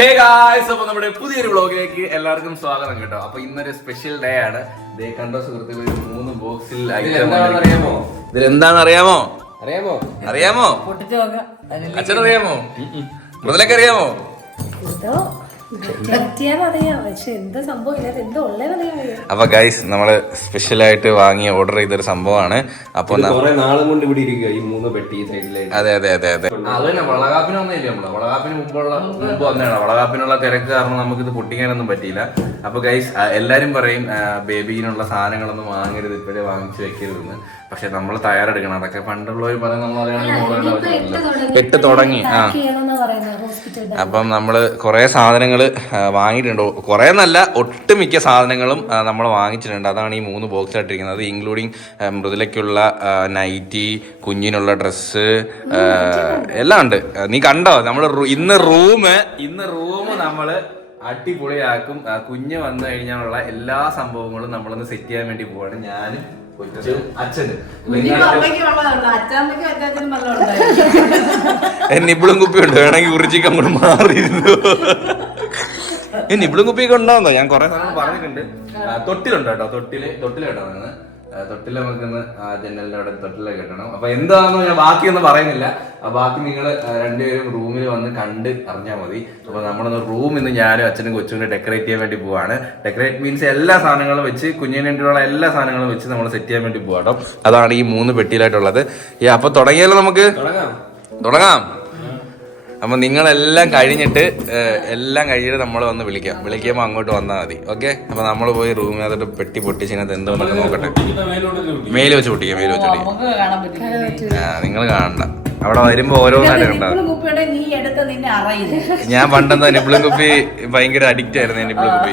Hey guys, അപ്പൊ നമ്മുടെ പുതിയൊരു വ്ളോഗിലേക്ക് എല്ലാവർക്കും സ്വാഗതം കേട്ടോ. അപ്പൊ ഇന്നൊരു സ്പെഷ്യൽ ഡേ ആണ്. കണ്ടോ സുഹൃത്തുക്കൾ, 3 ബോക്സിൽ ഇതിലെന്താണെന്ന് അറിയാമോ? അച്ഛനറിയാമോ? മുതലൊക്കെ അറിയാമോ? അപ്പൊ ഗൈസ്, നമ്മള് സ്പെഷ്യൽ ആയിട്ട് വാങ്ങി ഓർഡർ ചെയ്തൊരു സംഭവമാണ്. അപ്പൊ അതെ അതുതന്നെ വളകാപ്പിന് വന്നില്ല. നമ്മള് വളകാപ്പിന് മുമ്പ് വന്നതാണ്. വളകാപ്പിനുള്ള തിരക്ക് കാരണം നമുക്ക് ഇത് പൊട്ടിക്കാനൊന്നും പറ്റിയില്ല. അപ്പൊ ഗൈസ്, എല്ലാരും പറയും ബേബിനുള്ള സാധനങ്ങളൊന്നും വാങ്ങരുത്, ഇപ്പോഴേ വാങ്ങിച്ചു വെക്കരുതെന്ന്. പക്ഷെ നമ്മൾ തയ്യാറെടുക്കണം. അതൊക്കെ പണ്ടുള്ളവർ പറയുന്നത് നമ്മൾ പെട്ട് തുടങ്ങി. അപ്പം നമ്മള് കുറെ സാധനങ്ങൾ വാങ്ങിയിട്ടുണ്ട്. കുറേ നല്ല ഒട്ടുമിക്ക സാധനങ്ങളും നമ്മൾ വാങ്ങിച്ചിട്ടുണ്ട്. അതാണ് ഈ 3 ബോക്സ് ആയിട്ടിരിക്കുന്നത്. ഇൻക്ലൂഡിങ് മൃദുലയ്ക്കുള്ള നൈറ്റി, കുഞ്ഞിനുള്ള ഡ്രസ്സ് എല്ലാം ഉണ്ട്. നീ കണ്ടോ? നമ്മൾ ഇന്ന് റൂം നമ്മള് അടിപൊളിയാക്കും. കുഞ്ഞ് വന്നു കഴിഞ്ഞാലുള്ള എല്ലാ സംഭവങ്ങളും നമ്മളൊന്ന് സെറ്റ് ചെയ്യാൻ വേണ്ടി പോവാണ്. ഞാനും അച്ഛനും നിബിളും കുപ്പിയുണ്ട്. വേണമെങ്കിൽ ഉറിച്ചിക്ക് അങ്ങോട്ട് മാറിയിരുന്നു. നിബിളും കുപ്പിയൊക്കെ ഉണ്ടാവുന്നോ? ഞാൻ കുറെ സാധനങ്ങൾ പറഞ്ഞിട്ടുണ്ട്. തൊട്ടിലുണ്ട് കേട്ടോ. തൊട്ടിലേട്ടോ തൊട്ടിൽ നമുക്കൊന്ന് ജനലിന്റെ അവിടെ തൊട്ടിലൊക്കെ കെട്ടണം. അപ്പൊ എന്താണെന്ന് ഞാൻ ബാക്കിയൊന്നും പറയുന്നില്ല. ബാക്കി നിങ്ങൾ രണ്ടുപേരും റൂമിൽ വന്ന് കണ്ട് അറിഞ്ഞാൽ മതി. അപ്പൊ നമ്മളൊന്ന് റൂം ഇന്ന് ഞാനും അച്ഛനും കൊച്ചുകൂടെ ഡെക്കറേറ്റ് ചെയ്യാൻ വേണ്ടി പോവാണ്. ഡെക്കറേറ്റ് മീൻസ് എല്ലാ സാധനങ്ങളും വെച്ച്, കുഞ്ഞിന് വേണ്ടിയുള്ള എല്ലാ സാധനങ്ങളും വെച്ച് നമ്മൾ സെറ്റ് ചെയ്യാൻ വേണ്ടി പോവാട്ടോ. അതാണ് ഈ 3 പെട്ടിയിലായിട്ടുള്ളത്. അപ്പൊ തുടങ്ങിയാലോ? നമുക്ക് തുടങ്ങാം. അപ്പൊ നിങ്ങളെല്ലാം കഴിഞ്ഞിട്ട് നമ്മൾ വന്ന് വിളിക്കുമ്പോൾ അങ്ങോട്ട് വന്നാൽ മതി. ഓക്കെ? അപ്പൊ നമ്മൾ പോയി റൂമിനകത്തോട്ട് പെട്ടി പൊട്ടിച്ചതിനകത്ത് എന്തോന്നൊക്കെ നോക്കട്ടെ. മേല് വെച്ച് പൊട്ടിക്കാം. നിങ്ങൾ കാണണ്ട. അവിടെ വരുമ്പോ ഓരോന്നായിട്ട് ഉണ്ടാവും. ഞാൻ പണ്ടെന്താ നിബിളും കുപ്പി ഭയങ്കര അഡിക്റ്റ് ആയിരുന്നു. നിബിളും കുപ്പി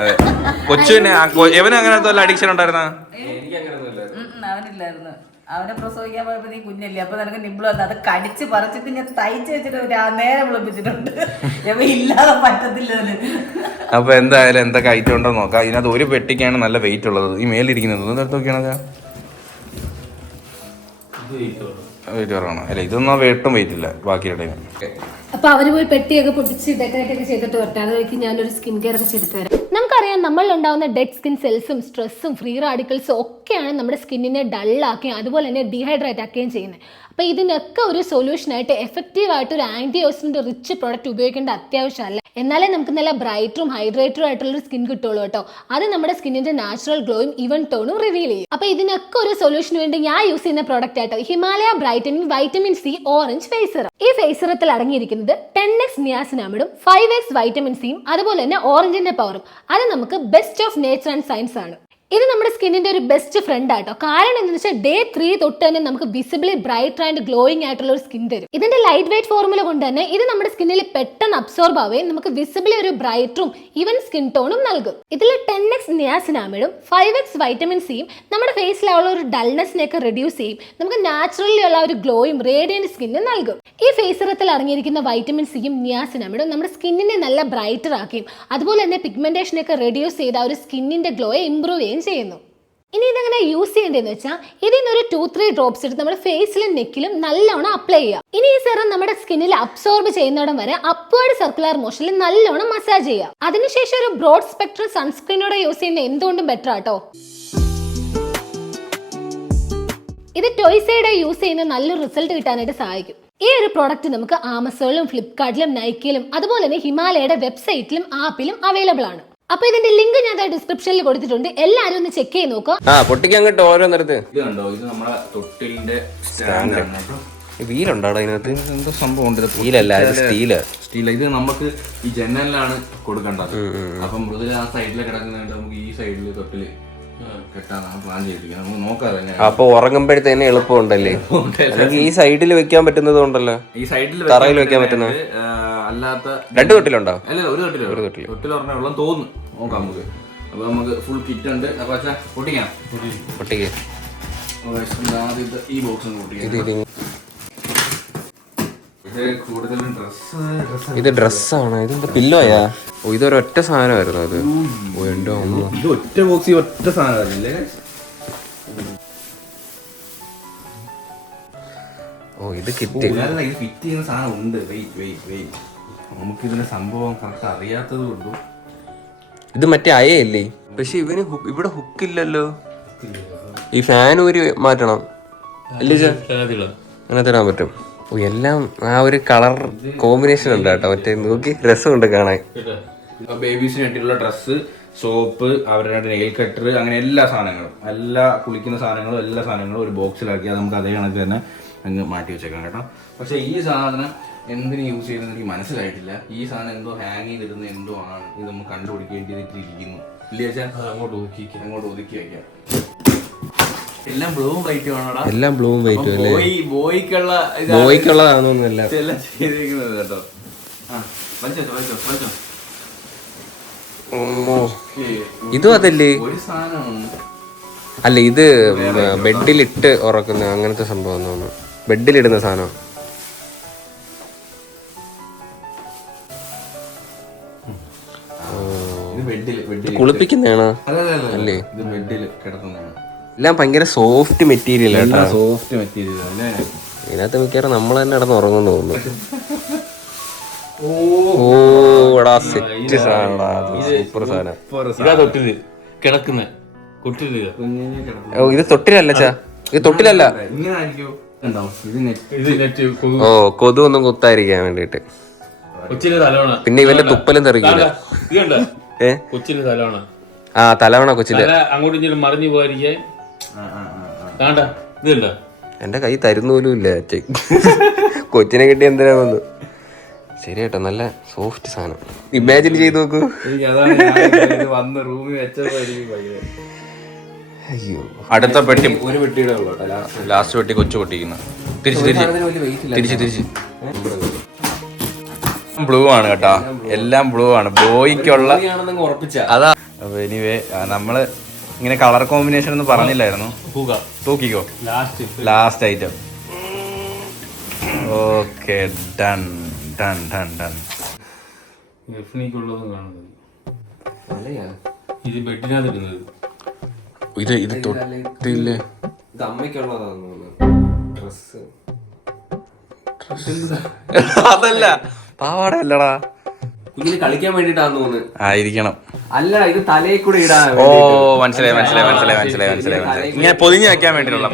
അതെ. കൊച്ചുവിന് അങ്ങനത്തെ വല്ല അഡിക്ഷൻ ഉണ്ടായിരുന്ന? അവനെ പ്രസവിക്കാൻ പോയപ്പോ നീ കുഞ്ഞല്ലേ, അപ്പൊ നിനക്ക് നിബിള് വന്നു. അത് കടിച്ച് പറിച്ചിട്ട് ഞാൻ തയ്ച്ച് വെച്ചിട്ട് നേരെ വിളിപ്പിച്ചിട്ടുണ്ട്. ഇല്ലാതെ പറ്റത്തില്ല. അപ്പൊ എന്തായാലും എന്തൊക്കെ ഐറ്റം ഉണ്ടോ നോക്കാം. ഇതിനകത്ത് ഒരു പെട്ടിക്കാണ് നല്ല വെയിറ്റ് ഉള്ളത്. ഈ മേലിരിക്കുന്നത് എടുത്ത് നോക്കിയാണോ? വെയിറ്റ് കുറവാണോ? അല്ല, ഇതൊന്നും വെട്ടും വെയിറ്റ് ഇല്ല ബാക്കിയുടെ. അപ്പൊ അവര് പോയി പെട്ടിയൊക്കെ പൊട്ടിച്ച് ഡെക്കറേറ്റ് ഒക്കെ ചെയ്തിട്ട് വരട്ടെ. അതൊക്കെ ഞാനൊരു സ്കിൻ കെയർ ഒക്കെ ചെയ്തിട്ട് വരാം. നമുക്കറിയാം, നമ്മളിൽ ഉണ്ടാകുന്ന ഡെഡ് സ്കിൻ സെൽസും സ്ട്രെസ്സും ഫ്രീ റാഡിക്കൽസും ഒക്കെയാണ് നമ്മുടെ സ്കിന്നിനെ ഡള്ളാക്കുകയും അതുപോലെ തന്നെ ഡീഹൈഡ്രേറ്റ് ആക്കുകയും ചെയ്യുന്നത്. അപ്പോൾ ഇതിനൊക്കെ ഒരു സൊല്യൂഷനായിട്ട് എഫക്റ്റീവായിട്ട് ഒരു ആൻറ്റി ഓക്സിഡന്റ് റിച്ച് പ്രോഡക്റ്റ് ഉപയോഗിക്കേണ്ട അത്യാവശ്യമല്ല. എന്നാലേ നമുക്ക് നല്ല ബ്രൈറ്ററും ഹൈഡ്രേറ്ററും ആയിട്ടുള്ളൊരു സ്കിൻ കിട്ടുള്ളൂ കേട്ടോ. അത് നമ്മുടെ സ്കിന്നിന്റെ നാച്ചുറൽ ഗ്ലോയും ഈവൻ ടോണും റിവീൽ ചെയ്യും. അപ്പോൾ ഇതിനൊക്കെ ഒരു സൊല്യൂഷന് വേണ്ടി ഞാൻ യൂസ് ചെയ്യുന്ന പ്രോഡക്റ്റ് ആട്ടോ Himalaya brightening vitamin C orange face serum. ഈ ഫേസ് സിറത്തിൽ അടങ്ങിയിരിക്കുന്നത് 10x നിയാസിനാമിഡും 5x വൈറ്റമിൻ സിയും അതുപോലെ തന്നെ ഓറഞ്ചിന്റെ പവറും. അത് നമുക്ക് best of nature and science ആണ്. ഇത് നമ്മുടെ സ്കിന്നിന്റെ ഒരു ബെസ്റ്റ് ഫ്രണ്ട് ആട്ടോ. കാരണം എന്താണെന്ന് വെച്ചാൽ ഡേ 3 തൊട്ട് തന്നെ നമുക്ക് വിസിബിളി ബ്രൈറ്റ് ആൻഡ് ഗ്ലോയിങ് ആയിട്ടുള്ള ഒരു സ്കിൻ തരും. ഇതിന്റെ ലൈറ്റ് വെയിറ്റ് ഫോർമുല കൊണ്ട് തന്നെ ഇത് നമ്മുടെ സ്കിന്നിൽ പെട്ടെന്ന് അബ്സോർബ് ആവുകയും നമുക്ക് വിസിബിളി ഒരു ബ്രൈറ്ററും ഈവൻ സ്കിൻ ടോണും നൽകും. ഇതിൽ 10x നിയാസിനാമിഡും 5x വൈറ്റമിൻ സിയും നമ്മുടെ ഫേസിലുള്ള ഒരു ഡൾനെസ്സിനെയൊക്കെ റെഡ്യൂസ് ചെയ്യും. നമുക്ക് നാച്ചുറലി ഉള്ള ഒരു ഗ്ലോയും റേഡിയന്റ് സ്കിന്നും നൽകും. ഈ ഫേസ് സിറത്തിൽ അടങ്ങിയിരിക്കുന്ന വൈറ്റമിൻ സിയും നിയാസിനാമിഡും നമ്മുടെ സ്കിന്നിനെ നല്ല ബ്രൈറ്റർ ആക്കുകയും അതുപോലെ തന്നെ പിഗ്മെന്റേഷനൊക്കെ റെഡ്യൂസ് ചെയ്ത ഒരു സ്കിന്നിന്റെ ഗ്ലോയെ ഇംപ്രൂവ് ചെയ്യുകയും ചെയ്യുന്നു. ഇനി ഇതെങ്ങനെ യൂസ് ചെയ്യേണ്ടതെന്ന് വെച്ചാൽ ഇതിൽ നിന്ന് ഒരു 2-3 ഡ്രോപ്സ് എടുത്ത് നമ്മുടെ ഫേസിലും നെക്കിലും നല്ലോണം അപ്ലൈ ചെയ്യുക. ഇനി ഈ സെറം നമ്മുടെ സ്കിന്നിൽ അബ്സോർബ് ചെയ്യുന്നോടം വരെ അപ്വേർഡ് സർക്കുലർ മോഷനിൽ നല്ലോണം മസാജ് ചെയ്യുക. അതിനുശേഷം ഒരു ബ്രോഡ് സ്പെക്ട്രം സൺസ്ക്രീനോടെ യൂസ് ചെയ്യുന്ന എന്തുകൊണ്ടും ബെറ്റർ ആട്ടോ. ഇത് ടോയ്സൈഡ് യൂസ് ചെയ്യുന്ന നല്ലൊരു റിസൾട്ട് കിട്ടാനായിട്ട് സഹായിക്കും. ഈ ഒരു പ്രോഡക്റ്റ് നമുക്ക് ആമസോണിലും ഫ്ലിപ്കാർട്ടിലും നൈക്കിയിലും അതുപോലെ തന്നെ ഹിമാലയയുടെ വെബ്സൈറ്റിലും ആപ്പിലും അവൈലബിൾ ആണ്. അപ്പൊ ഇതിന്റെ ലിങ്ക് ഞാൻ ഡിസ്ക്രിപ്ഷനിൽ കൊടുത്തിട്ടുണ്ട്. എല്ലാരും ഒന്ന് ചെക്ക് ചെയ്ത് നോക്കാം. പൊട്ടിക്കാൻ കേട്ടോ ഓരോന്നിടത്ത്. ഇത് കണ്ടോ, ഇത് നമ്മുടെ തൊട്ടിലിന്റെ വീലുണ്ടോ അതിനകത്ത്? എന്തോ സംഭവം ഉണ്ട്. വീലല്ല, സ്റ്റീല്. ഇത് നമുക്ക് ഈ ജനലിലാണ് കൊടുക്കേണ്ടത്. അപ്പം മൃദുല ആ സൈഡിൽ കിടക്കുന്നുണ്ട്. നമുക്ക് ഈ സൈഡിൽ തൊട്ടില് കെട്ടാനാണ് പ്ലാൻ ചെയ്തിരിക്കുന്നത്. നമുക്ക് നോക്കാം. അപ്പൊ ഉറങ്ങുമ്പോഴത്തേനെ എളുപ്പമുണ്ടല്ലേ? അല്ലെങ്കിൽ ഈ സൈഡിൽ വെക്കാൻ പറ്റുന്നത് കൊണ്ടല്ലോ. ഈ സൈഡിൽ തറയിൽ വെക്കാൻ പറ്റുന്നത് അല്ലാത്ത 2 തൊട്ടിലുണ്ടോ? അല്ല, ഒരു തൊട്ടിൽ പറഞ്ഞ വെള്ളം തോന്നുന്നു. നോക്കാം നമുക്ക്. അപ്പൊ നമുക്ക് ഫുൾ കിറ്റ് ഉണ്ട്. അപ്പൊ പൊട്ടിക്കാം. ഈ ബോക്സ് പൊട്ടിക്കാം. ഇത് ഡ്രസ്സാണ്. ഇതെന്താ പില്ലോയാ? ഓ, ഇതൊരൊറ്റ സാധനമായിരുന്നു അത്. ഇത് ഒറ്റ ബോക്സ് ഒറ്റ സാധനമല്ലേ? ഓ, ഇത് ഇത് കിറ്റ്. അല്ല ഇത് ഫിറ്റ് ചെയ്യുന്ന സാധനം ഉണ്ട്. വെയിറ്റ് നമുക്ക് ഇതിന്റെ സംഭവം കറക്റ്റ് അറിയാത്തത് കൊണ്ടും. ഇത് മറ്റേ അയയല്ലേ? പക്ഷെ ഇവന് ഇവിടെ ഹുക്കില്ലല്ലോ. ഈ ഫാൻ ഊരി മാറ്റണം അല്ലേ? അങ്ങനത്തെ ഇടാൻ പറ്റും. എല്ലാം ആ ഒരു കളർ കോമ്പിനേഷൻ ഉണ്ട് കേട്ടോ. മറ്റേ നോക്കി രസമുണ്ട് കാണാൻ. ബേബീസിന് വേണ്ടിയിട്ടുള്ള ഡ്രസ്സ്, സോപ്പ്, അവരുടെ നെയിൽ കട്ടർ, അങ്ങനെ എല്ലാ സാധനങ്ങളും, എല്ലാ കുളിക്കുന്ന സാധനങ്ങളും, എല്ലാ സാധനങ്ങളും ഒരു ബോക്സിലാക്കി അത് നമുക്ക് അതേ കണക്ക് തന്നെ അങ്ങ് മാറ്റി വെച്ചേക്കാം കേട്ടോ. പക്ഷെ ഈ സാധനം എന്തിനു യൂസ് ചെയ്യുന്നത് എനിക്ക് മനസ്സിലായിട്ടില്ല. ഈ സാധനം എന്തോ ഹാങ് ചെയ്തിരുന്ന എന്തോ ആണ്. ഇത് നമ്മൾ കണ്ടുപിടിക്കേണ്ടിയിരിക്കുന്നു. ഇല്ല അങ്ങോട്ട് ഒതുക്കി വെക്കാം. എല്ലാം ബ്ലൂവും വൈറ്റും ആണോടാ? എല്ലാം ബ്ലൂവും വൈറ്റും അല്ലേ? ബോയ്ക്കുള്ളതാണോന്നല്ല എല്ലാം ചെയ്തിരിക്കുന്നത് കേട്ടോ. വലിച്ചോ. ഇതും അതല്ലേ? ഒരു സാധനമാണ്. അല്ല ഇത് ബെഡിലിട്ട് ഉറക്കുന്ന അങ്ങനത്തെ സംഭവം തോന്നുന്നു. ബെഡിലിടുന്ന സാധനം. കുളിപ്പിക്കുന്നതാണോ? അല്ലേ? ഇത് ബെഡിൽ കിടക്കുന്നതാണ്. എല്ലാം ഭയങ്കര സോഫ്റ്റ് മെറ്റീരിയൽ കേട്ടോ. സോഫ്റ്റ് മെറ്റീരിയൽ അല്ലേ? ഇതിനകത്ത് മിക്കവാറും നമ്മൾ തന്നെ കിടന്ന് ഉറങ്ങുന്നു തോന്നുന്നു. ഓടാ സെറ്റ് സാധനടാ. സൂപ്പർ സാധനം. ഓ ഇത് തൊട്ടിലല്ല ചാ. ഇത് തൊട്ടിലല്ല. ഓ കൊതു ഒന്നും കുത്തായിരിക്കാൻ വേണ്ടിട്ട്. പിന്നെ ഇവന്റെ തുപ്പലും തെറിക്കില്ല. ആ തലവണ കൊച്ചില്. മറിഞ്ഞു പോയിരിക്കാൻ എന്റെ കൈ തരുന്ന പോലും ഇല്ല അച്ഛൻ. കൊച്ചിനെ കിട്ടി എന്തിനാ വന്നു. ശരി കേട്ടോ, നല്ല സോഫ്റ്റ് സാധനം. ഇമാജിൻ ചെയ്ത് നോക്കൂ. അയ്യോ അടുത്ത പെട്ടി ഒരു പെട്ടിയുടെ ലാസ്റ്റ് പെട്ടി കൊച്ചു പൊട്ടിക്കുന്നു. തിരിച്ച് ബ്ലൂ ആണ് കേട്ടോ. എല്ലാം ബ്ലൂ ആണ്. ബോയ്ക്കുള്ള അതാ. അപ്പൊ എനിവേ നമ്മള് ഇങ്ങനെ കളർ കോമ്പിനേഷൻ ഒന്നും പറഞ്ഞില്ലായിരുന്നു. തൂക്കിക്കോ ലാസ്റ്റ് ഐറ്റം. Okay done. ഇത് ബെഡിനകത്തിടുന്നത്. ഇത് തൊട്ടില്ലേ? അതല്ല പാവാട അല്ലടാ. കുഞ്ഞിന് കളിക്കാൻ വേണ്ടിട്ടാന്ന് തോന്നുന്നു. ആയിരിക്കണം. അല്ല ഇത് തലയിൽ കൂടെ ഇടാ. ഓ മനസ്സിലായി. ഇങ്ങനെ പൊതിഞ്ഞ് വെക്കാൻ വേണ്ടിയിട്ടുള്ള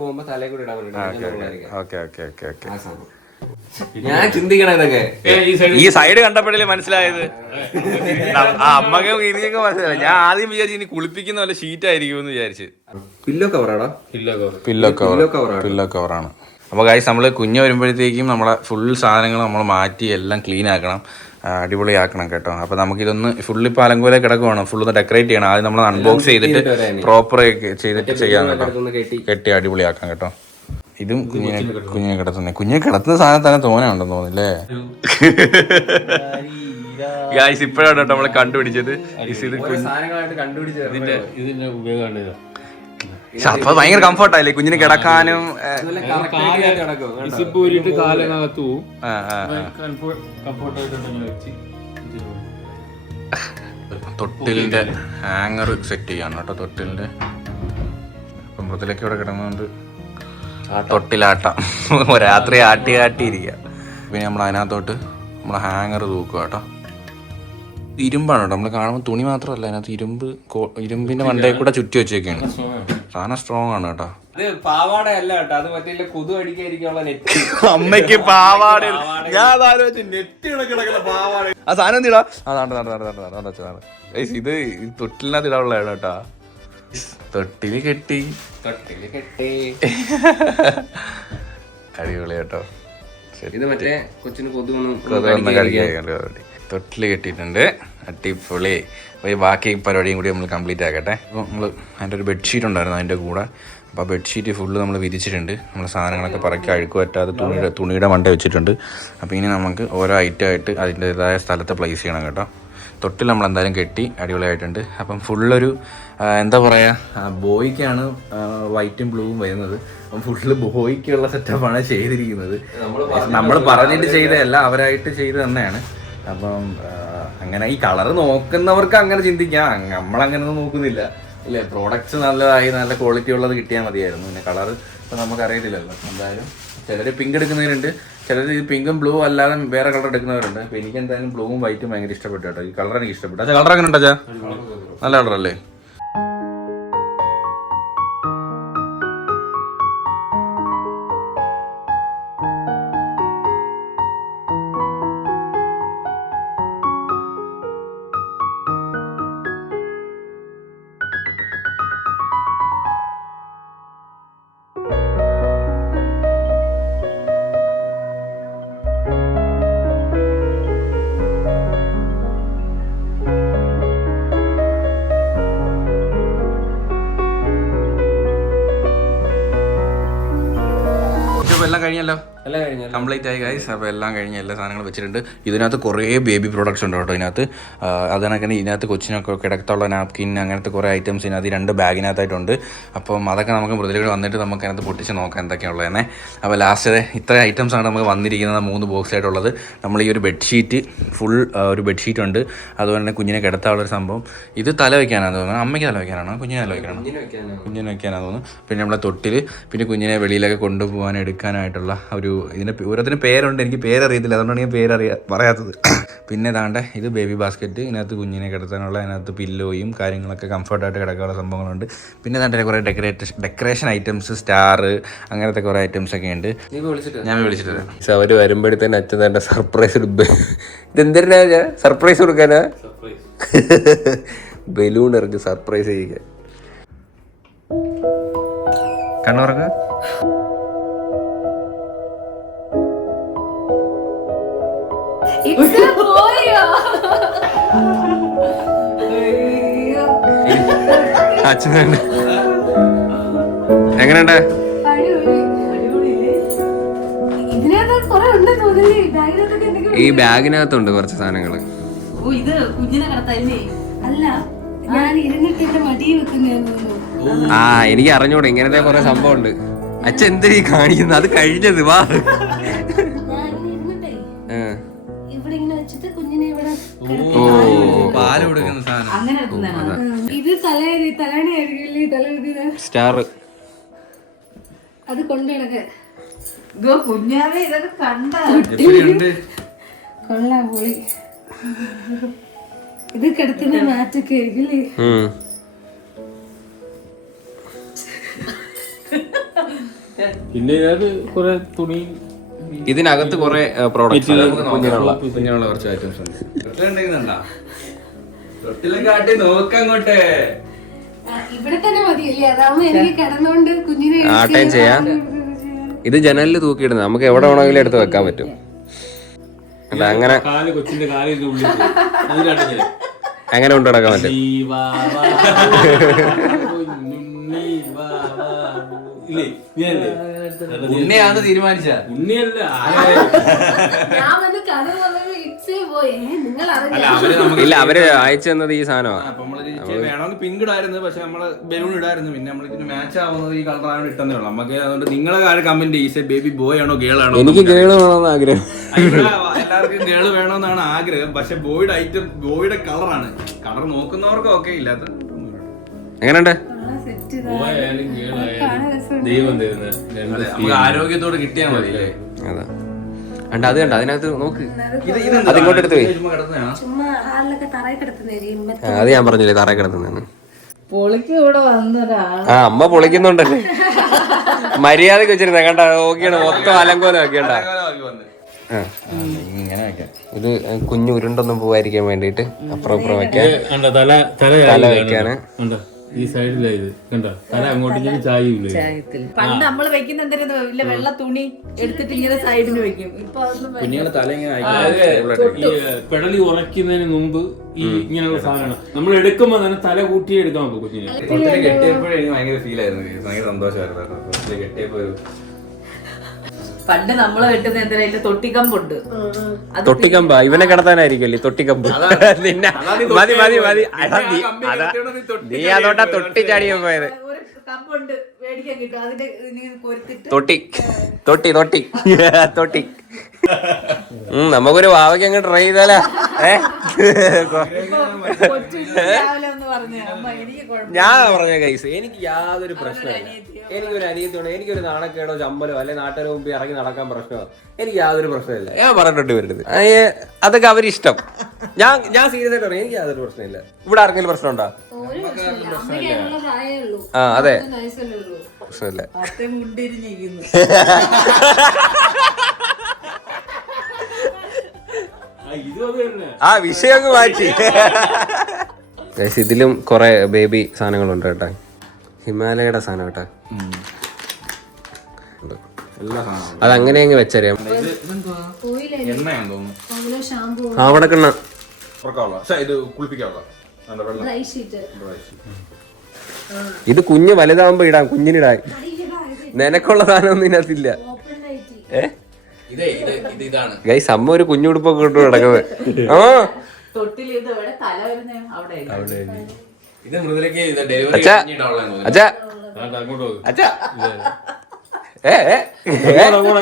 പോകുമ്പോ തലയിൽ കൂടെ ഇടാൻ വേണ്ടി. ഓക്കെ. ഞാൻ ചിന്തിക്കണം ഇതൊക്കെ. ഈ സൈഡ് കണ്ടപ്പോഴല്ലേ മനസ്സിലായത്. അമ്മക്ക് ഇനിയൊക്കെ മനസ്സിലായി. ഞാൻ ആദ്യം വിചാരിച്ചു ഇനി കുളിപ്പിക്കുന്ന പോലെ ഷീറ്റ് ആയിരിക്കും എന്ന് വിചാരിച്ച്. പില്ലോ കവറാടാ? പില്ലോ കവറാണ്. അപ്പോൾ ഗൈസ് നമ്മൾ കുഞ്ഞ് വരുമ്പോഴത്തേക്കും നമ്മളെ ഫുൾ സാധനങ്ങൾ നമ്മൾ മാറ്റി എല്ലാം ക്ലീൻ ആക്കണം, അടിപൊളിയാക്കണം കേട്ടോ. അപ്പോൾ നമുക്കിതൊന്ന് ഫുള്ള് ഇപ്പോൾ അലങ്കോലെ കിടക്കുവാണ്. ഫുള്ളൊന്ന് ഡെക്കറേറ്റ് ചെയ്യണം. ആദ്യം നമ്മൾ അൺബോക്സ് ചെയ്തിട്ട് പ്രോപ്പർ ചെയ്തിട്ട് ചെയ്യാൻ കേട്ടോ. കെട്ടി അടിപൊളിയാക്കാം കേട്ടോ. ഇതും കുഞ്ഞിനെ കിടത്തുന്ന സാധനം തന്നെ തോന്നുന്നുണ്ടെന്ന് തോന്നില്ലേ ഗൈസ്? ഇപ്പോഴാണ് കേട്ടോ നമ്മളെ കണ്ടുപിടിച്ചത്. ഇതിന്റെ ഉപയോഗമാണ്. അപ്പൊ ഭയങ്കര കംഫർട്ടായില്ലേ കുഞ്ഞിന് കിടക്കാനും. തൊട്ടിലിന്റെ ഹാങ്ങർ സെറ്റ് ചെയ്യാണ് കേട്ടോ. തൊട്ടിലിന്റെ മൃദുലൊക്കെ ഇവിടെ കിടന്നുകൊണ്ട് തൊട്ടിലാട്ടാം. രാത്രി ആട്ടിയിരിക്കുക. പിന്നെ നമ്മൾ അതിനകത്തോട്ട് നമ്മൾ ഹാങ്ങർ തൂക്കുക കേട്ടോ. ഇരുമ്പാണ് കേട്ടോ. നമ്മൾ കാണുമ്പോൾ തുണി മാത്രമല്ല, അതിനകത്ത് ഇരുമ്പിന്റെ മണ്ടയിൽ കൂടെ ചുറ്റി വെച്ചേക്കാണ്. സാധനം സ്ട്രോങ് ആണ് കേട്ടോ. അമ്മയ്ക്ക് പാവാട. ഞാൻ നെറ്റ് കിടക്കുന്ന പാവാട. ആ സാധനം എന്തിടാ? ഇത് തൊട്ടിലിനകത്ത് ഇടാനുള്ളതാണ് കേട്ടോ. തൊട്ടില് കെട്ടി അടിപൊളി കേട്ടോ. തൊട്ടില് കെട്ടിയിട്ടുണ്ട്. അടിപൊളി. അപ്പോൾ ബാക്കി പരിപാടിയും കൂടി നമ്മൾ കംപ്ലീറ്റ് ആക്കട്ടെ. അപ്പോൾ നമ്മൾ അതിൻ്റെ ഒരു ബെഡ്ഷീറ്റ് ഉണ്ടായിരുന്നു അതിൻ്റെ കൂടെ. അപ്പോൾ ആ ബെഡ്ഷീറ്റ് ഫുള്ള് നമ്മൾ വിരിച്ചിട്ടുണ്ട്. നമ്മൾ സാധനങ്ങളൊക്കെ പറക്കി അഴുക്ക് പറ്റാതെ തുണിയുടെ മണ്ട വെച്ചിട്ടുണ്ട്. അപ്പോൾ ഇനി നമുക്ക് ഓരോ ഐറ്റമായിട്ട് അതിൻ്റേതായ സ്ഥലത്ത് പ്ലേസ് ചെയ്യണം കേട്ടോ. തൊട്ടിൽ നമ്മൾ എന്തായാലും കെട്ടി അടിപൊളിയായിട്ടുണ്ട്. അപ്പം ഫുള്ളൊരു എന്താ പറയുക, ബോയ്ക്കാണ് വൈറ്റും ബ്ലൂവും വരുന്നത്. അപ്പം ഫുള്ള് ബോയ്ക്കുള്ള സെറ്റപ്പാണ് ചെയ്തിരിക്കുന്നത്. നമ്മൾ പറഞ്ഞിട്ട് ചെയ്തതല്ല, അവരായിട്ട് ചെയ്ത് തന്നെയാണ്. അപ്പം അങ്ങനെ ഈ കളർ നോക്കുന്നവർക്ക് അങ്ങനെ ചിന്തിക്കാം. നമ്മളങ്ങനെയൊന്നും നോക്കുന്നില്ല ഇല്ലേ. പ്രോഡക്റ്റ്സ് നല്ലതായി നല്ല ക്വാളിറ്റി ഉള്ളത് കിട്ടിയാൽ മതിയായിരുന്നു. പിന്നെ കളർ ഇപ്പം നമുക്കറിയത്തില്ലല്ലോ. എന്തായാലും ചിലർ പിങ്ക് എടുക്കുന്നവരുണ്ട്, ചിലർ ഈ പിങ്കും ബ്ലൂ അല്ലാതെ വേറെ കളർ എടുക്കുന്നവരുണ്ട്. അപ്പോൾ എനിക്ക് എന്തായാലും ബ്ലൂവും വൈറ്റും ഭയങ്കര ഇഷ്ടപ്പെട്ടു കേട്ടോ. ഈ കളർ എനിക്ക് ഇഷ്ടപ്പെട്ടു. അച്ഛാ കളർ എങ്ങനെ ഉണ്ട് അച്ഛാ? നല്ല കളറല്ലേ? എല്ലാം കഴിഞ്ഞല്ലോ, കംപ്ലീറ്റ് ആയി ഗൈസ്. അപ്പോൾ എല്ലാം കഴിഞ്ഞ എല്ലാ സാധനങ്ങളും വെച്ചിട്ടുണ്ട്. ഇതിനകത്ത് കുറേ ബേബി പ്രോഡക്ട്സ് ഉണ്ട് കേട്ടോ. ഇതിനകത്ത് അതിനൊക്കെ ഇതിനകത്ത് കൊച്ചിനൊക്കെ കിടക്കത്തുള്ള നാപ്കിൻ അങ്ങനത്തെ കുറേ ഐറ്റംസ് ഇതിനകത്ത് 2 ബാഗിനകത്തായിട്ടുണ്ട്. അപ്പം അതൊക്കെ നമുക്ക് മൃദുലകൾ വന്നിട്ട് നമുക്ക് അതിനകത്ത് പൊട്ടിച്ച് നോക്കാം എന്തൊക്കെയുള്ളതെന്നെ. അപ്പോൾ ലാസ്റ്റ് ഇത്ര ഐറ്റംസാണ് നമുക്ക് വന്നിരിക്കുന്നത് 3 ബോക്സായിട്ടുള്ളത്. നമ്മൾ ഈ ഒരു ബെഡ്ഷീറ്റ് ഫുൾ ഒരു ബെഡ്ഷീറ്റ് ഉണ്ട്. അതുപോലെ തന്നെ കുഞ്ഞിനെ കിടത്താനുള്ളൊരു സംഭവം. ഇത് തല വയ്ക്കാനാണ് തോന്നുന്നത്. അമ്മയ്ക്ക് തല വയ്ക്കാനാണോ കുഞ്ഞിനെ തല വയ്ക്കാനാണോ? കുഞ്ഞിനെ വയ്ക്കാനാണ് തോന്നുന്നു. പിന്നെ നമ്മളെ തൊട്ടിൽ, പിന്നെ കുഞ്ഞിനെ വെളിയിലൊക്കെ കൊണ്ടുപോകാൻ എടുക്കാനായിട്ടുള്ള ഒരു ഇതിൻ്റെ ഓരോത്തിന് പേരുണ്ട്, എനിക്ക് പേരറിയത്തില്ല, അതുകൊണ്ടാണ് ഞാൻ പറയാത്തത്. പിന്നെ ദാണ്ടെ ഇത് ബേബി ബാസ്ക്കറ്റ്, ഇതിനകത്ത് കുഞ്ഞിനെ കിടത്താനുള്ള അതിനകത്ത് പില്ലോയും കാര്യങ്ങളൊക്കെ കംഫർട്ടായിട്ട് കിടക്കാനുള്ള സംഭവങ്ങളുണ്ട്. പിന്നെ ദാണ്ടെ കുറേ ഡെക്കറേഷൻ ഐറ്റംസ്, സ്റ്റാർ അങ്ങനത്തെ കുറേ ഐറ്റംസ് ഒക്കെ ഉണ്ട്. ഞാൻ വിളിച്ചിട്ടില്ല. അവര് വരുമ്പോഴത്തേന് അച്ഛൻ തന്നെ സർപ്രൈസ് ഇതെന്തിനാ സർപ്രൈസ് കൊടുക്കാനാ? ബലൂൺ ഇറക്കി സർപ്രൈസ് ചെയ്യിക്കാൻ. കണ്ണൂർക്ക് അച്ഛൻ എങ്ങനെയുണ്ട്? ഈ ബാഗിനകത്തുണ്ട് കുറച്ച് സാധനങ്ങള്. ഇത് കുഞ്ഞിനെ കിടത്തല്ലേ? അല്ല, ഞാൻ ഇരുന്നിട്ട് മടി വെക്കുന്ന. ആ എനിക്ക് അറിഞ്ഞൂടെ ഇങ്ങനത്തെ കുറെ സംഭവം ഉണ്ട്. അച്ഛൻ എന്തിനാ കാണിക്കുന്നത്? അത് കഴിഞ്ഞത് വാ. ഇവിടെ ഇങ്ങനെ വെച്ചിട്ട് കുഞ്ഞിനെ ഇവിടെ പാല് കൊടുക്കുന്ന സാധനം അങ്ങനെ എടുക്കുന്നതാണ്. ഇത് തലണിയായിരിക്കും തല സ്റ്റാർ അത് കൊണ്ടുനടക്ക. ഇതോ കുഞ്ഞാവേ ഇതൊക്കെ കണ്ട കൊള്ളാം പൊളി. ഇത് കിടക്കുന്ന മാറ്റൊക്കെ ആയിരിക്കില്ലേ? പിന്നെ ഇതിനകത്ത് കുറെ തുണി, ഇതിനകത്ത് കുറെ പ്രോഡക്ട്സ് കുഞ്ഞുള്ള കുറച്ച് ഐറ്റംസ് ഉണ്ട്. തൊട്ടിലൊക്കെ നോക്കങ്ങോട്ടെ. ഇവിടെ തന്നെ മതിയല്ലേ? അതാവുമ്പോ എനിക്ക് കിടന്നോണ്ട് കുഞ്ഞിനെ ആട്ടയും ചെയ്യാം. ഇത് ജനലിൽ തൂക്കിയിടുന്നത്, നമുക്ക് എവിടെ വേണമെങ്കിലും എടുത്ത് വെക്കാൻ പറ്റും. അല്ല അങ്ങനെ കാല് കൊച്ചിന്റെ കാല് ഇത് ഉള്ളിൽ അതിലാണ് അങ്ങനെ കൊണ്ട് നടക്കാൻ പറ്റും. ഉണ്ണിയാന്ന് തീരുമാനിച്ച ഉണ്ണിയല്ല ഞാൻ വന്ന് കഥ പറഞ്ഞു ഇറ്റ്സേ പോയി. നിങ്ങൾ ഇല്ല, അവര് അയച്ചു തന്നത് ഈ സാധനമാണ്. വേണമെങ്കിൽ പിങ്ക് ഇടായിരുന്നു, പക്ഷെ നമ്മള് ബലൂൺ ഇടായിരുന്നു. പിന്നെ നമ്മളിതിന് മാച്ച് ആവുന്നത് ഈ കളറാണ് ഇട്ടെന്നേ ഉള്ളൂ നമുക്ക്. അതുകൊണ്ട് നിങ്ങളെ കാര്യം കമന്റ് ചെയ്യേ ബേബി ബോയ് ആണോ ഗേൾ ആണോ? എനിക്ക് ഗേൾ വേണമെന്ന് ആഗ്രഹം. എല്ലാവർക്കും ഗേൾ വേണമെന്നാണ് ആഗ്രഹം, പക്ഷെ ബോയുടെ ഐറ്റം ബോയുടെ കളറാണ്. കളർ നോക്കുന്നവർക്ക് ഓക്കെ, ഇല്ലാത്ത എങ്ങനെയുണ്ട്? ബോയായാലും ഗേളായാലും ദൈവം തരുന്ന നമുക്ക് ആരോഗ്യത്തോട് കിട്ടിയാൽ മതി. അതാ കണ്ട, അത് കണ്ട അതിനകത്ത് നോക്ക്. അതിങ്ങോട്ട് എടുത്ത് പോയി. ചുമ്മാ ഹാളിലൊക്കെ തറയിൽ കിടത്തുന്നേരി. അത് ഞാൻ പറഞ്ഞില്ലേ തറയിൽ കിടത്തുന്നതെന്ന്. പൊളിക്ക് ഇവിടെ വന്നൊരാ. ആ അമ്മ പൊളിക്കുന്നുണ്ടല്ലേ? മര്യാദക്ക് വെച്ചിരുന്ന കണ്ട നോക്കിയാണ് മൊത്തം അലങ്കോലം ആക്കിയണ്ട. ഇത് കുഞ്ഞു ഉരുണ്ടൊന്നും പോവാതിരിക്കാൻ വേണ്ടിട്ട് അപ്പുറം ഇപ്പുറം വെക്കാൻ തല വെക്കാന്. ഈ സൈഡിലായത് കണ്ടോ, തല അങ്ങോട്ട് ഇങ്ങനെ ചായൂലേ. പണ്ട് നമ്മള് വെക്കുന്ന എന്തായിരുന്നു, വലിയ വെള്ള തുണി എടുത്തിട്ട് ഇങ്ങനെ സൈഡിന് വെക്കും. ഇപ്പൊ കുഞ്ഞുങ്ങളെ തല ഇങ്ങനെ ഈ പെടലി ഉറയ്ക്കുന്നതിന് മുമ്പ് ഈ ഇങ്ങനെയുള്ള സാധനമാണ് നമ്മൾ എടുക്കുമ്പോ തന്നെ തല കൂട്ടി എടുക്കാൻ നോക്കും കുഞ്ഞിനെ. കെട്ടിയപ്പോഴേ എനിക്ക് ഭയങ്കര ഫീൽ ആയിരുന്നു, ഭയങ്കര സന്തോഷമായിരുന്നു കെട്ടിയപ്പോ. പണ്ട് നമ്മള് വെട്ടുന്ന എന്തായാലും തൊട്ടിക്കമ്പുണ്ട്. തൊട്ടിക്കമ്പ ഇവനെ കിടത്താനായിരിക്കല്ലേ തൊട്ടിക്കമ്പ്. മതി മതി മതി. നീ അതോട്ടാ തൊട്ടി ചാടിയ പോയത്. കമ്പുണ്ട് മേടിക്കാൻ കിട്ടും, അതിന്റെ കൊരുത്തിട്ട് തൊട്ടി തൊട്ടി തൊട്ടി തൊട്ടി. നമുക്കൊരു വാവയ്ക്ക് അങ്ങ് ട്രൈ ചെയ്താലാ. രാവിലെ ഒന്ന് പറഞ്ഞു അമ്മ എനിക്ക് കുഴപ്പമില്ല. ഞാൻ പറഞ്ഞ കൈസ് എനിക്ക് യാതൊരു പ്രശ്നമില്ല. എനിക്കൊരു അനിയത്തിയുണ്ട്, എനിക്കൊരു നാണക്കേടോ ചമ്മലോ അല്ലെ നാട്ടുകാരെ മുമ്പ് ഇറങ്ങി നടക്കാൻ പ്രശ്നമോ എനിക്ക് യാതൊരു പ്രശ്നമില്ല. ഞാൻ പറഞ്ഞിട്ടുണ്ട് വരുന്നത് അതൊക്കെ അവരിഷ്ടം. ഞാൻ സീരിയസ് ആയിട്ട് പറഞ്ഞു എനിക്ക് യാതൊരു പ്രശ്നമില്ല. ഇവിടെ ആർക്കെങ്കിലും പ്രശ്നമുണ്ടോ? ആ അതെ പ്രശ്നമില്ല. അത്തെ മുണ്ടിരിഞ്ഞിരിക്കുന്നു. ആ വിഷയം അങ്ങ് മാറ്റി. ഇതിലും കുറെ ബേബി സാധനങ്ങളുണ്ട് കേട്ടോ. ഹിമാലയയുടെ സാധനം കേട്ടോ. അതങ്ങനെ അങ്ങ് വെച്ചറിയാം. അവിടെ കണ്ണ ഇത് കുഞ്ഞ് വലുതാവുമ്പോ ഇടാം, കുഞ്ഞിനിടാൻ. നിനക്കുള്ള സാധനമൊന്നും ഇതിനകത്തില്ല. ഗൈസ് അമ്മ ഒരു കുഞ്ഞുടുപ്പൊക്കെ ഇട്ട് കിടക്കുന്നത്. ആ അച്ഛാ അച്ഛാ അച്ഛാ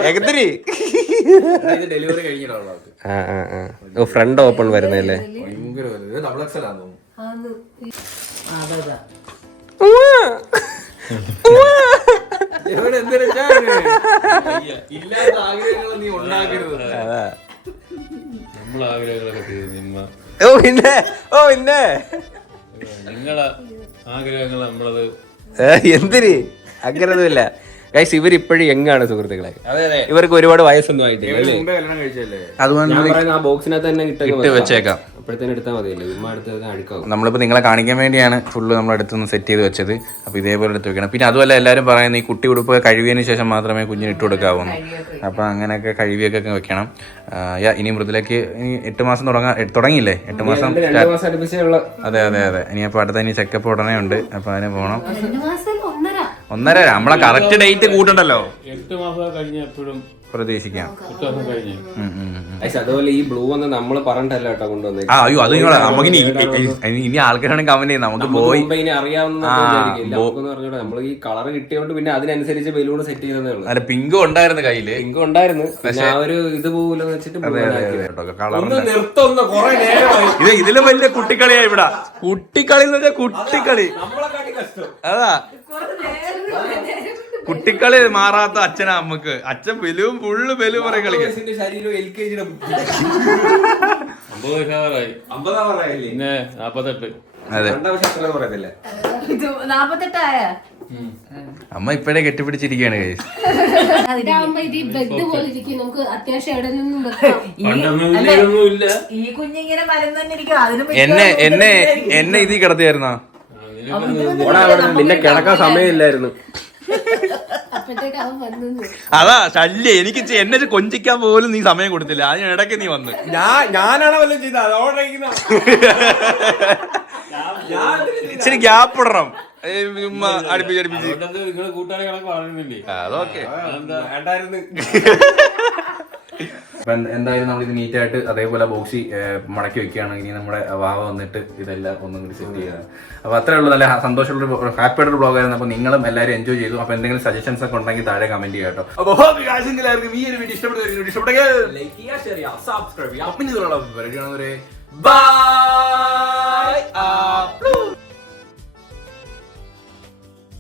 ഏകത്തിരി ഫ്രണ്ട് ഓപ്പൺ വരുന്നല്ലേ. ഓ പിന്നെ നിങ്ങളെ ആഗ്രഹങ്ങൾ നമ്മളത് എന്തിന് അങ്ങനൊന്നുമില്ല ഗൈസ്. ഇവരിപ്പോഴും എങ്ങാണ് സുഹൃത്തുക്കളെ. ഇവർക്ക് ഒരുപാട് വയസ്സൊന്നും ആയിട്ടില്ല. അതുകൊണ്ട് ആ ബോക്സിനകത്ത് തന്നെ ഇട്ട് വെച്ചേക്കാം. അപ്പോഴത്തേനും എടുത്താൽ മതിയല്ലോ. ഉമ്മ എടുത്ത് അഴുക്കാവും. നമ്മളിപ്പോൾ നിങ്ങളെ കാണിക്കാൻ വേണ്ടിയാണ് ഫുള്ള് നമ്മൾ അടുത്തൊന്ന് സെറ്റ് ചെയ്ത് വെച്ചത്. അപ്പോൾ ഇതേപോലെ എടുത്ത് വെക്കണം. പിന്നെ അതുമല്ല എല്ലാവരും പറയുന്നത് ഈ കുട്ടി ഉടുപ്പ് കഴുകിയതിന് ശേഷം മാത്രമേ കുഞ്ഞിന് ഇട്ട് കൊടുക്കാവുന്നു. അപ്പോൾ അങ്ങനെയൊക്കെ കഴുകിയൊക്കെ വെക്കണം. ഇനി മൃദുലയ്ക്ക് 8 മാസം തുടങ്ങിയില്ലേ? 8 മാസം. അതെ അതെ അതെ. ഇനി അപ്പോൾ അടുത്ത ഇനി ചെക്കപ്പ് ഉടനെ ഉണ്ട്. അപ്പോൾ അതിന് പോകണം. 1.5 നമ്മളെ കറക്റ്റ് ഡേറ്റ് കൂട്ടണ്ടല്ലോ. 8 മാസം കഴിഞ്ഞ എപ്പോഴും പ്രതീക്ഷിക്കാം. അതുപോലെ ഈ ബ്ലൂ ഒന്ന് നമ്മള് പറഞ്ഞിട്ടല്ല കേട്ടോ കൊണ്ടുവന്നത്. അയ്യോ അത് നമുക്ക് ഇനി ആൾക്കാരാണ് കമന്റ് ചെയ്യുന്നത്. നമുക്ക് പോയി അറിയാവുന്ന നമ്മൾ ഈ കളർ കിട്ടിയോണ്ട് പിന്നെ അതിനനുസരിച്ച് ബലൂൺ സെറ്റ് ചെയ്തതേ ഉള്ളൂ. അല്ല പിങ്കും ഉണ്ടായിരുന്നു കയ്യില്. പിങ്കും ഉണ്ടായിരുന്നു. പക്ഷെ ആ ഒരു ഇതുപോലെ വെച്ചിട്ട് ഇത് ഇതിലും വലിയ കുട്ടിക്കളിയാ ഇവിടെ. കുട്ടിക്കളി എന്ന് വെച്ചാൽ കുട്ടിക്കളി. അതാ കുട്ടിക്കളി മാറാത്ത അച്ഛനാ അമ്മക്ക്. അച്ഛൻ ബലൂൺ ഫുള്ള് ബലൂൺ പറയും കളിക്കാൻ. ശരീരം LKG പിന്നെ 48. അതെ ഇത് 48 അമ്മ ഇപ്പഴേ കെട്ടിപ്പിടിച്ചിരിക്കുകയാണ്. ഈ കുഞ്ഞിങ്ങനെ മരം തന്നെ ഇരിക്കും. എന്നെ ഇതിൽ കിടത്തിയായിരുന്നോ? നിന്നെ കിടക്കാൻ സമയമില്ലായിരുന്നു. അതാ ശല്യം. എനിക്ക് എന്നെ കൊഞ്ചിക്കാൻ പോലും നീ സമയം കൊടുത്തില്ല. അതിനിടയ്ക്ക് നീ വന്ന് ഞാനാണ് വല്ലതും ചെയ്തത്. ഇച്ചിരി ഗ്യാപ്പ് ഇടണം. അടുപ്പിച്ച് നിങ്ങള് കൂട്ടുകാരെ കണക്ക് പറയുന്നില്ലേ? അതൊക്കെ എന്തായാലും നമ്മളിത് നീറ്റായിട്ട് അതേപോലെ ബോക്സി മടക്കി വെക്കുകയാണ്. ഇനി നമ്മുടെ വാവ വന്നിട്ട് ഇതെല്ലാം ഒന്നും കൂടി സെറ്റ് ചെയ്യണം. അപ്പോൾ അത്രേ ഉള്ളൂ. നല്ല സന്തോഷമുള്ള ഹാപ്പിയായിട്ടൊരു ബ്ലോഗായിരുന്നു. അപ്പോൾ നിങ്ങളും എല്ലാവരും എൻജോയ് ചെയ്തു. അപ്പോൾ എന്തെങ്കിലും സജഷൻസ് ഒക്കെ ഉണ്ടെങ്കിൽ താഴെ കമന്റ് ചെയ്യാം കേട്ടോ. അപ്പോൾ എല്ലാവർക്കും ഈ ഒരു വീഡിയോ ഇഷ്ടപ്പെട്ടെങ്കിൽ ലൈക്ക് ചെയ്യുക, ഷെയർ ചെയ്യുക, സബ്സ്ക്രൈബ് ചെയ്യുക. പിന്നെ ഇതിലുള്ള ബൈ.